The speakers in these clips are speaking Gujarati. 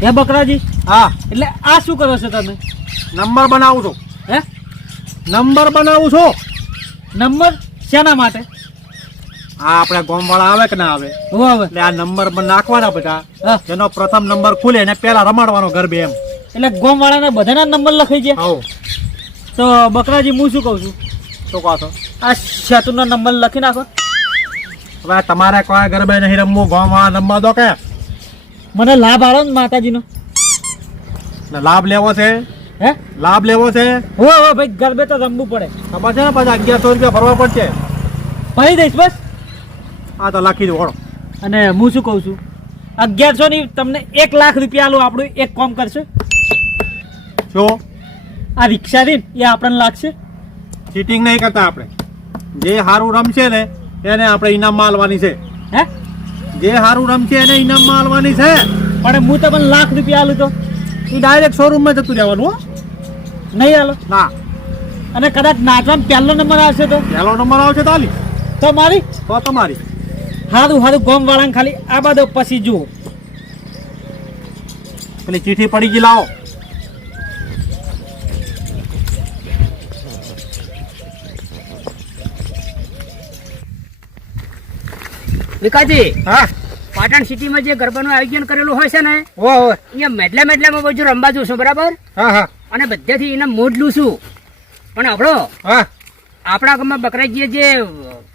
હે બકરાજી? હા. એટલે આ શું કરો છો તમે? નંબર બનાવું છું. હે? નંબર બનાવું છું? નંબર શેના માટે? આ આપણે ગોમવાળા આવે કે ના આવે? હું આવે. એટલે આ નંબર નાખવાના બધા જેનો પ્રથમ નંબર ખુલે એને પેલા રમાડવાનો ગરબે એમ. એટલે ગોમવાળાને બધાના નંબર લખાઈ ગયા? હો તો બકરાજી હું શું કહું છું? શું કહો છો? આ શેતુનો નંબર લખી નાખો. હવે તમારે કોઈ ગરબે નહીં રમવું ગોમવાળા નંબર દો કે. મને લાભ આલો ને માતાજીનો. લાભ લેવો છે? હે? લાભ લેવો છે? હો હો ભાઈ ગરબે તો રમવું પડે. ખબર છે ને પાછા અગિયારસો રૂપિયા ભરવા પડશે? ભરી દઈશ બસ. આ તો લખી દો વળો અને હું શું કહું છું? અગિયારસો ની તમને એક લાખ રૂપિયા આલો આપણું એક કોમ કરશે. જો. આ રિક્ષા રીન એ આપણને લાગશે. ચીટિંગ નહીં કરતા આપણે. જે સારું રમશે ને એને આપણે ઇનામમાં આલવાની છે. હે? જે સારું રમશે એને ઇનામમાં આલવાની છે. પણ હું તમને લાખ રૂપિયા આલું તો એ ડાયરેક્ટ શોરૂમમાં જતું રહેવાનું હો. નહીં આલો. ના. અને કદાચ નાચવામાં પહેલો નંબર આવશે તો? પહેલો નંબર આવશે તો મારી? તો તમારી. હારું હારું ગોમ વાળાને ખાલી આ બાદ પછી જુઓ. પેલી ચીઠી પડી ગઈ લાવો. વિકાસજી હા? પાટણ સિટીમાં જે ગરબાનું આયોજન કરેલું હોય છે ને અહીંયા મેડલા મેડલામાં બધું રમવા જઉં છું બરાબર? હા હા. અને બધેથી એને મોઢ લઉં છું. પણ આપણો હા. આપણા ગામમાં બકરાજીએ જે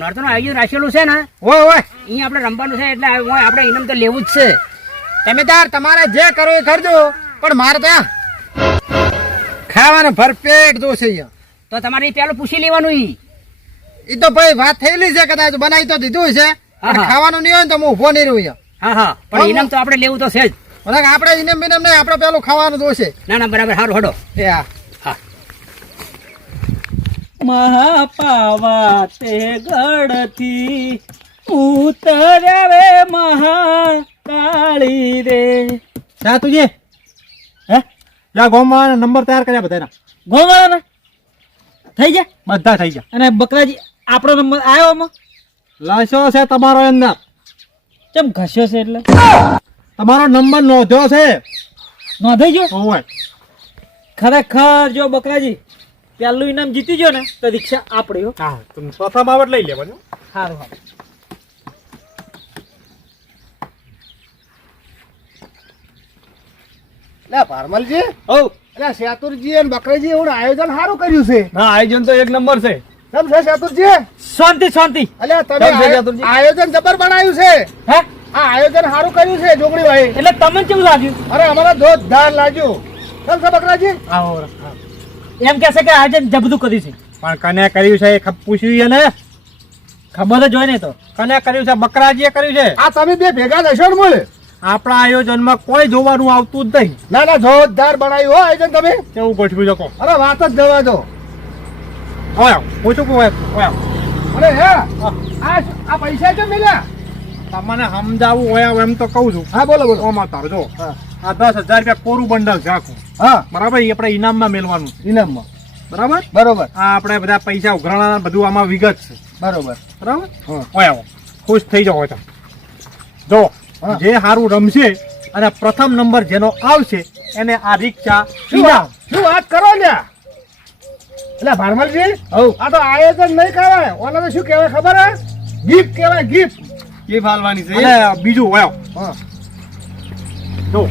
નોરતાનું આયોજન રાખેલું છે ને અહીંયા આપણે રમવાનું છે એટલે આપણે ઇનામ તો લેવું જ છે. તમે તાર તમારે જે કરો એ કરજો પણ મારે ત્યાં ખાવાનું ભરપેટ જોશે અહીંયા. તો તમારે પેલું પૂછી લેવાનું ઈ. એ તો ભાઈ વાત થયેલી છે કદાચ બનાવી તો દીધું છે. ખાવાનું નહીં હોય ને તો હું ઊભો નહીં રહું હા હા. પણ ઇનામ તો આપણે લેવું તો છે જ. આપણે ઇનામ બિનામ નહીં આપણે પેલું ખાવાનું જોશે. ના ના બરાબર સારું હડો. એ હા. મહાપાવા તે ગઢથી ઉતર્યા રે મહાકાળી રે. જા તુજે હે? જા ગોમાં નંબર તૈયાર કર્યા બધાના. ગોવાળાના થઈ ગયા? બધા થઈ ગયા. અને બકરાજી આપણો નંબર આવ્યો આમાં? લાશો છે તમારો અંદર કેમ ઘસ્યો છે એટલે? તમારો નંબર નોંધ્યો છે? નોંધાઈ ગયો? હોય ખરેખર જો બકરાજી પહેલું ઇનામ જીતી ગયો ને તો રિક્ષા આપણી હા. તમે પ્રથમ આવડ લઈ લેવાનું સારું હા લે પારમલજી. ઓ એટલે શેતુરજી અને બકરાજી એવું આયોજન સારું કર્યું છે. હા આયોજન તો એક નંબર છે. કેમ છે શાંતિ શાંતિ. એટલે તમે? આયોજન જબર બનાવ્યું છે. હે? આ આયોજન સારું કર્યું છે જોગડી ભાઈ એટલે તમને કેવું લાગ્યું? અરે અમારે જોરદાર લાગ્યું. કેમ છે બકરાજી? આવો એમ કે છે કે આજે જબદું કર્યું છે. પણ કને કર્યું છે એ પૂછ્યું ને ખબર જ હોય ને તો. કને કર્યું છે? બકરાજીએ કર્યું છે? આ તમે બે ભેગા થશો ને બોલે આપણા આયોજનમાં કોઈ જોવાનું આવતું જ નહીં. ના ના જોરદાર બનાવ્યું હો આયોજન તમે. કેવું ગોઠવ્યું શકો અરે વાત જ જવા દો. ઓય પૂછું કે ઓય ઓય. અરે હે? આ આ પૈસા કેમ મળ્યા? તમને સમજાવવું હોય એમ તો કહું છું. હા બોલો બોલો. ઓમાં તાર જો. આ દસ હજાર રૂપિયા કોરું બંડલ છે આખું. હા. બરાબર એ આપણે ઇનામમાં મેળવાનું છે. ઇનામમાં. બરાબર? બરોબર. આ આપણે બધા પૈસા ઉઘરાણા બધું આમાં વિગત છે. બરોબર. બરાબર? ઓય આવો. ખુશ થઈ જાઓ તમે. જો જે સારું રમશે અને પ્રથમ નંબર જેનો આવશે એને આ રિક્ષા શું ઇનામ. વાત શું વાત કરો ને એટલે ભારમલજી હવ આ તો આયોજન નહીં કહેવાય. ઓને તો શું કહેવાય ખબર હે? ગિફ્ટ કહેવાય ગિફ્ટ ગિફ્ટ ફાલવાની છે. અને બીજું હોય હા. જો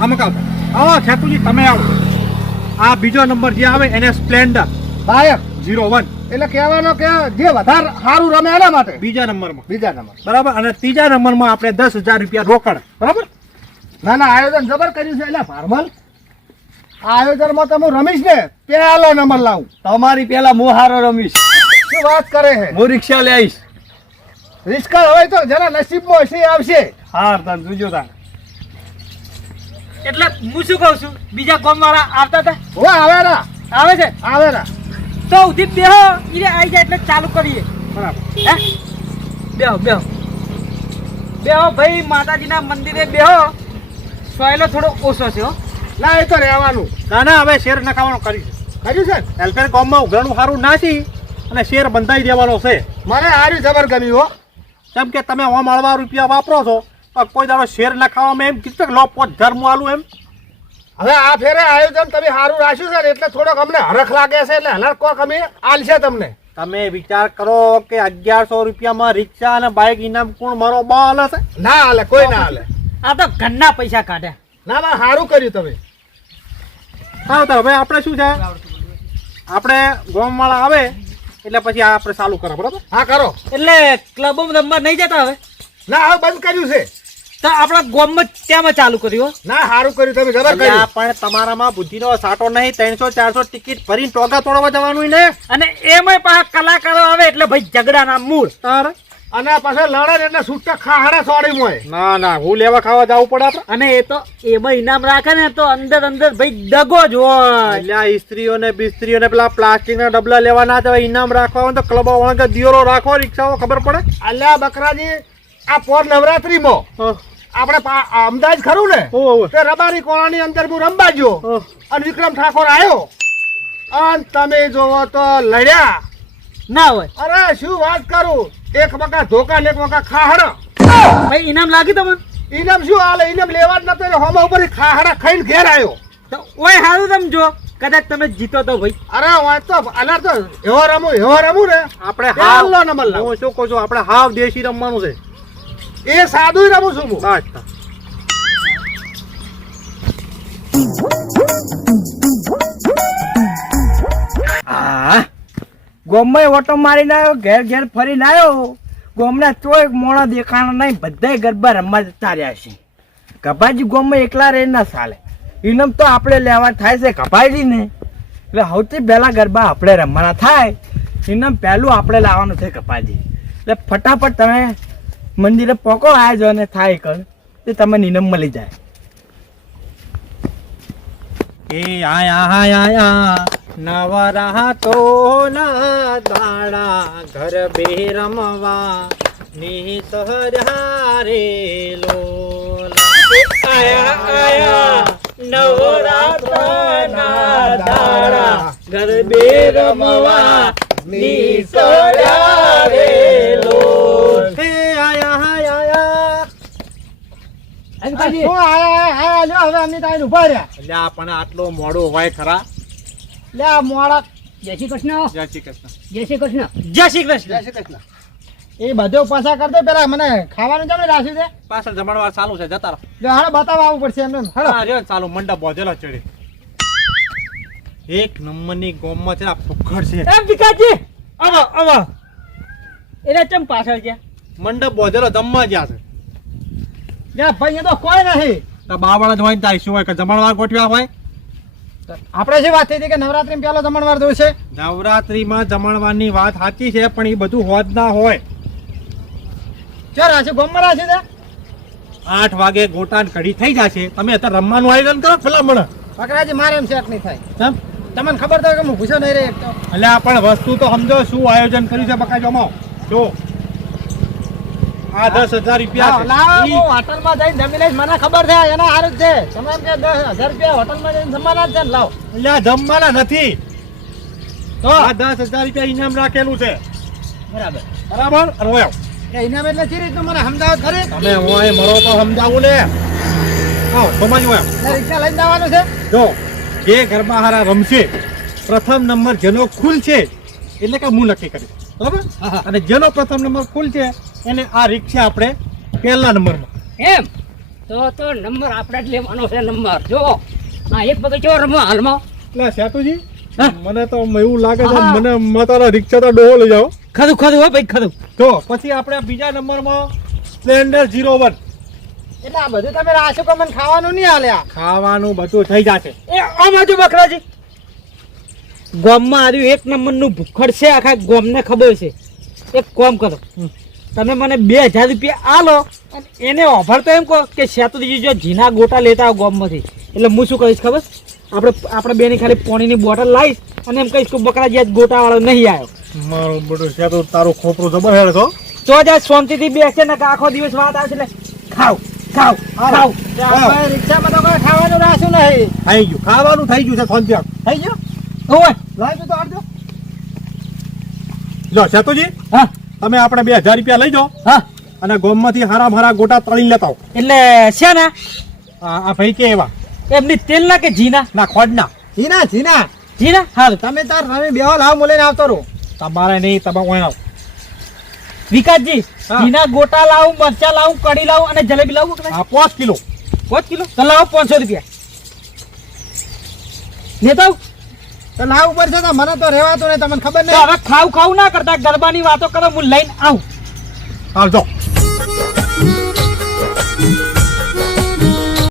આમાં કાવ આવો છેતુજી તમે આવો. આ બીજો નંબર જે આવે એને સ્પ્લેન્ડર. બાયક. Zero one. એટલે કહેવાનો કે જે વધારે સારું રમે એના માટે. બીજા નંબરમાં. બીજા નંબર. બરાબર? અને ત્રીજા નંબરમાં આપણે દસ હજાર રૂપિયા રોકડ. બરાબર? ના ના આયોજન જબર કર્યું છે. એટલે ભારમલ આયોજનમાં તમે રમીશ ને પહેલો નંબર લાવું. તમારી પેલા મોહારો રમીશ. શું વાત કરે છે? હું રિક્ષા લઈ આવીશ. રિસ્કા હોય તો જરા નસીબમાં હશે આવશે. હાર તાર જોજો તાર. એટલે હું શું કહું છું? બીજા ગામ વાળા આવતા હતા? હો આવે રા. આવે છે? આવે રા. તો ઉધી બેહો ઈને આવી જાય એટલે ચાલુ કરીએ. બરાબર. હે? બેહો બેહો. બેહો ભાઈ માતાજીના મંદિરે બેહો. સોયલો થોડો ઓછો છે હો. ના એ તો રહેવાનું. ના ના હવે શેર નખાવાનો કરી કર્યું છે? ને? હેલ્પેર ગામમાં ઉઘરાણું સારું નાસી અને શેર બંધાઈ દેવાનો છે. મને હારી જબર ગમી હો. કેમ કે તમે ઓમ હળવા રૂપિયા વાપરો છો પણ કોઈ દાડો શેર નખાવામાં એમ કીધું કે લો પોત ધર્મ આલું એમ? હવે આ ફેરે આયોજન તમે સારું રાખ્યું છે ને એટલે થોડોક અમને હરખ લાગે છે એટલે હલક કોક અમે આલશે તમને. તમે વિચાર કરો કે અગિયારસો રૂપિયામાં રિક્ષા અને બાઇક ઇનામ કોણ મારો બાલ હશે? ના હાલે કોઈ ના હાલે. આ તો ઘરના પૈસા કાઢ્યા. ના ના સારું કર્યું તમે. હા તો હવે આપણે શું છે? આપણે ગોમવાળા આવે એટલે પછી આ આપણે ચાલુ કરો બરાબર? હા કરો. એટલે ક્લબ રમવા નહીં જતા હવે? ના હવે બંધ કર્યું છે. તો આપણા ગોમમાં ત્યાંમાં ચાલુ કર્યું ના સારું કર્યું તમે જબર કર્યું. પણ તમારામાં બુદ્ધિનો સાટો નહીં ત્રણસો ચારસો ટિકિટ ભરીને ટોગા તોડવા જવાનું ને. અને એમાંય પાછા કલાકારો આવે એટલે ભાઈ ઝઘડાના મૂળ. તારે અને પાછા લડે એટલે છૂટા ખાહડા સોડી મોય. ના ના હું લેવા ખાવા જવું પડે આપણે. અને એ તો એમાં ઇનામ રાખે ને તો અંદર અંદર ભાઈ દગો જ હોય. અલ્યા સ્ત્રીઓને બિસ્ત્રીઓને પેલા પ્લાસ્ટિકના ડબલા લેવા ના જવાય ઇનામ રાખવા હોય તો ક્લબો વાળા દિયોરો રાખો રિક્ષાઓ ખબર પડે? અલ્યા બકરાજી આ પોર નવરાત્રીમાં. હા. આપણે અમદાવાદ ખરું ને. તે રબારી કોણાની અંદર હું રમવા ગયો હા. અને વિક્રમ ઠાકોર આવ્યો અને તમે જોવો તો લડ્યા. ના હોય. અરે શું વાત કરું? એક વખત ધોકા ને એક વખત ખાહડા. ભાઈ ઇનામ લાગી તમને? ઇનામ શું હાલે ઇનામ લેવા જ નતો હોમા ઉપર ખાહડા ખાઈને ઘેર આવ્યો. તો ઓય હારું તમે જો. કદાચ તમે જીતો તો ભાઈ. અરે વાત તો અલર તો એવો રમું એવો રમું ને. આપણે હાવ લો નંબર લાવો. હું શું કહું છું આપણે હાવ દેશી રમવાનું છે. એ સાદું રમું છું હું. બસ ગોમમાં ઓટો મારીને આવ્યો, ઘેર ઘેર ફરીને આવ્યો. ગોમના ચોય મોણા દેખાણા નહીં, બધાય ગરબા રમવા જતા રહ્યા છે. કપાજી ગોમમાં એકલા રહી ના ચાલે. ઇનામ તો આપણે લેવા થાય છે કપાજી ને એટલે સૌથી પહેલા ગરબા આપણે રમવાના થાય. ઇનામ પહેલું આપણે લાવવાનું છે કપાજી એટલે ફટાફટ તમે મંદિરે પોકો આવ્યા અને થાય કર. તે તમને ઇનામ મળી જાય. એ આયા આયા આયા. નવરા તો ના દાડા ઘર બે રમવા ની સહર્યા રે લોલા આયા આયા નવરાત્રના દાડા ગરબે રમવા નીસળ્યા રે લોલ. એ આયા આયા આયા શું આયા આયા લ્યો હવે અમે તાઈને ઊભા રહ્યા અલ્યા પણ આટલો મોડો હોય ખરા લે આ મોડા. જય શ્રી કૃષ્ણ. જય શ્રી કૃષ્ણ. જય શ્રી કૃષ્ણ. જય શ્રી કૃષ્ણ. જય શ્રી કૃષ્ણ. એ બધો પાછા કરતો પેલા. મને ખાવાનું જમે રાખી છે? પાછળ જમણવાર ચાલુ છે જતા રહો. જો બતાવવા આવવું પડશે એમને. હાડો હા રે ચાલુ. મંડપ બોધેલો ચડે એક નંબરની ગોમમાં છે આ ફુક્કડ છે. એ વિકાસજી આવો આવો. એટલે ચમ પાછળ છે મંડપ બોધેલો જમવા જ્યાં છે. જા ભાઈ એ તો કોઈ નહીં તો બાવળ જ હોય તારી શું હોય કે જમણવાર ગોઠવ્યા હોય? આપણે જે વાત થઈ હતી કે નવરાત્રી પેલો જમણવાર દઉં છે? નવરાત્રીમાં જમણવારની વાત સાચી છે પણ એ બધું હોત ના હોય. ચાલ રાશી ગોમમાં રાશી આઠ વાગે ગોટાન કઢી થઈ જશે. તમે અત્યારે રમવાનું આયોજન કરો ફલામણ પકડાજી મારે એમ સેટ નહીં થાય. તમને ખબર તો કે હું ભૂસો નહીં રહે એક તો એટલે પણ વસ્તુ તો સમજો શું આયોજન કર્યું છે બકાજોમાં જો. આ દસ હજાર રૂપિયા છે. લાવો, હું હોટલમાં જઈને જમી લઈશ. મને ખબર છે એના હારું જ છે. તમે કે દસ હજાર રૂપિયા હોટલમાં જઈને જમવાના છે લાવ. એટલે જમવાના નથી. તો? આ દસ હજાર રૂપિયા ઇનામ રાખેલું છે. બરાબર. બરાબર? આવો. ઇનામ એટલે ચી રીતનું? મને સમજાવો ખરી? તમે હોય મરો તો સમજાવું ને. આવો સમજ હોય ને રિક્ષા લઈને જવાનું છે? જો જે ગરબા હારા રમશે પ્રથમ નંબર જેનો ખુલ છે એટલે કે હું નક્કી કરીશ બરાબર? અને જેનો પ્રથમ નંબર ખુલ છે એને આ રિક્ષા આપણે પહેલા નંબરમાં. એમ? તો તો નંબર આપણે જ લેવાનો છે નંબર. જો આ એક પગે ચો રમો હાલમાં? એટલે સેતુજી મને તો એવું લાગે છે મને માતારા રિક્ષા તો ડોહો લઈ જાઓ. ખરું ખરું હો ભાઈ ખરું જો પછી આપણે બીજા નંબરમાં સ્પ્લેન્ડર ઝીરો વન. એટલે આ બધું તમે રાશો કે મને ખાવાનું નહીં હાલે ખાવાનું બધું થઈ જશે. એ આ બાજુ બકરાજી. ગોમમાં આવ્યું એક નંબરનું ભૂખડ છે આખા ગોમને ખબર છે. એક કોમ કરો. તમે મને બે હજાર રૂપિયા આલો. અને એને ઓફર તો એમ કહો કે શેતુજી જો ઝીના ગોટા લેતા આવો ગોમમાંથી. એટલે હું શું કહીશ ખબર? આપણે આપણે બેની ખાલી પાણીની બોટલ લાવીશ અને એમ કહીશ કે બકરાજી આજ ગોટાવાળો નહીં આવ્યો. મારો બધું સેતુ તારું ખોપરું જબર હેડ છો? તો જ શાંતિથી બેસે ને કે આખો દિવસ વાત આવશે એટલે ખાવ ખાવ ખાવ. રિક્ષામાં તો ખાવાનું રાશું નહીં. થઈ ગયું. ખાવાનું થઈ ગયું છે ફોન થઈ ગયું? હોય. લાવજો તો આડજો જો શેતુજી. હા. તમે આપણે બે હજાર રૂપિયા લઈ જાઓ. હા. અને ગોમમાંથી હારા મારા ગોટા તળી લેતા એટલે છે આ આ ભાઈ કે એવા. એમની તેલના કે જીના ના ખોડના. જીના જીના જીના હાલ. તમે તાર તમે બેહો લાવ મોલે આવતો રહો. તમારે નહીં તમે ઓય આવો. વિકાસજી. જીના ગોટા લાવું મરચા લાવું કઢી લાવું અને જલેબી લાવું પાંચ કિલો. પાંચ કિલો? તો લાવો પાંચસો રૂપિયા. લેતા આવું? તો લાવ ઉપર છે તો મને તો રહેવાતું નહીં તમને ખબર નહીં. હવે ખાવ ખાવ ના કરતા ગરબાની વાતો કરો હું લઈને આવું. આવજો.